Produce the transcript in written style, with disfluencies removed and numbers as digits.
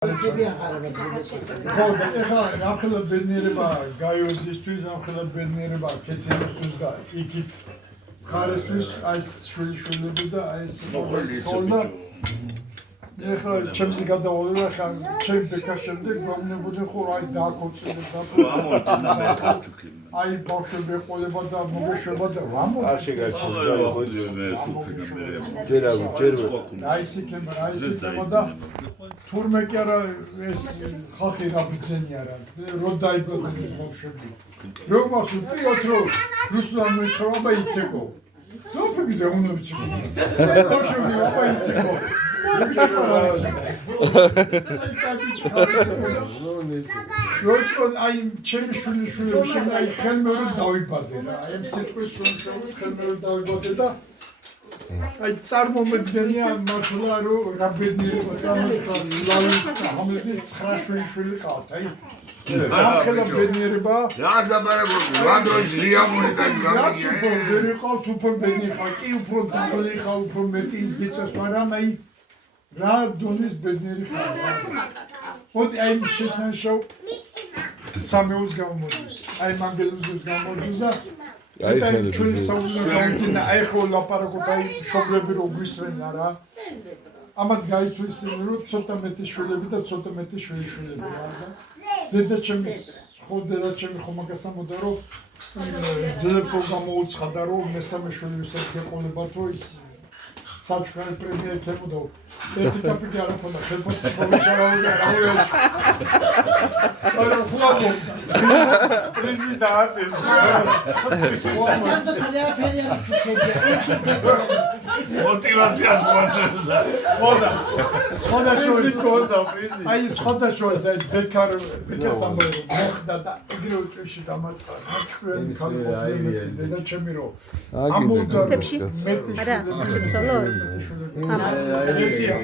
ხო, ეხლა რამხელა ბედნიერება გაიოზისთვის, რამხელა ბედნიერება ქეთილისთვის და იქით ხარისთვის აი შვილიშვილები და აი ეს სკოლა. ეხლა ჩემს გადავალება ხა ჩემ ბეკას შემდეგ გვამნებოდნენ ხო აი დააქორწინებდა. აი ბავშვები ეყოლება და მოგეშვება და რამო არ შეგასწავლა ჯერ აი სიკემა და თურმე კი არა ეს ხალხი რა ბრძენი არა რო დაიბადნენ ეს ბავშვები რო მახსოვს პიოტრო რუსლან მეტრობა იცეკო სოფები და უნდა ვიციკო ბავშვები ოპა იცეკო აი ჩემი შვილიშვილები შემა აი ხელმეორე დავიბადე რა აი ამ სიტყვის შვილიშვილები ხელმეორე დავიბადე და აი წარმომედგენია მართლა რომ რა ბედნიერება გამოიწვია ამაზე 9 შვილიშვილი ყავთ აი ახლა ბედნიერება რა ზაბარებოდი ვანდროჟ რიამონიტას გამიგია ვერ იყავს უფრო ბედნიერი ხარ კი უფრო დაბალი ხარ უფრო მეტი ის გიწევს მაგრამ აი რა დონის ბედნიერი ხარ მოდი აი შესანშაო სამეულს გამოდის აი მანგელოზს გამოდის და აი ჩვენ საუბრობთ აი ხო ლაპარაკობ აი შობლები რო გვისმენ არა ამათ გაითვლისწინ რომ ცოტა მეტი შვილები და ცოტა მეტი შვილიშვილები რა და დედაჩემი ხო მაგასამოდა რომ ძელებს რო გამოუცხადა რომ მესამე შვილი ვისაც გეყოლებათო ის საჩქარი პრემიერ ქებოდა ერთი კაპიტი არ ქონდა ხელფასი პროვინციალური რაიონი არა ხუამო პრეზიდენტი მოტივაციას გვასწრებდა სხვა შორის აი სხვა შორის აი ბეკას ამბობ მოხდა და ეგრევე წვეში დამატყა ჩვენი ხალხი დედაჩემი რო ამბობდა მეტი შვილები არა, ესია